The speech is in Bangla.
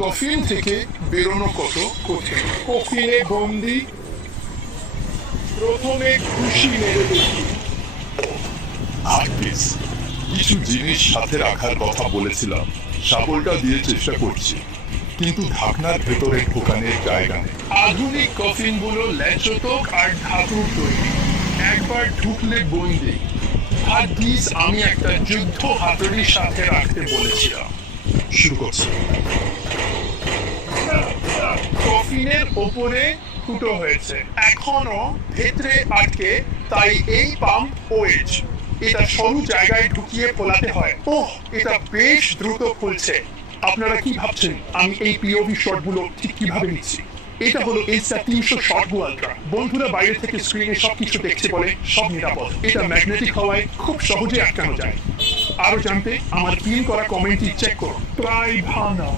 কফিন থেকে বেরোনো কত কঠিন। কফিনে বন্দি, প্রথমে খুশি মেরে দেখি। আর্টিস, কিছু জিনিস সাথে রাখার কথা বলেছিলাম, শাবলটা দিয়ে চেষ্টা করছি, কিন্তু ঢাকনার ভেতরে ঢোকানোর জায়গা নেই। আধুনিক কফিনগুলো লেচতক আর ধাতুর তৈরি, একবার ঢুকলে বন্দি। হাদিস আমি একটা যুদ্ধ হাতুড়ির সাথে রাখতে বলেছিলাম। শুরু করছি। কফিনের ওপরে ফুটো হয়েছে, এখনো ভেতরে আটকে, তাই এই পাম্প ওয়েজ। এটা সরু জায়গায় ঢুকিয়ে ফোলাতে হয়। ওহ, এটা বেশ দ্রুত খুলছে। আপনারা কি ভাবছেন আমি এই পিওভি শটগুলো ঠিক কিভাবে নিচ্ছি? এটা হলো এইচটা 300 শর্ট আলট্রা। বন্ধুরা বাইরে থেকে স্ক্রিনে সবকিছু দেখছে বলে সব নিরাপদ। এটা ম্যাগনেটিক হওয়ায় খুব সহজে আটকানো যায়। আরো জানতে আমার পিন করা কমেন্টটি চেক করুন। প্রায় ভাঙা।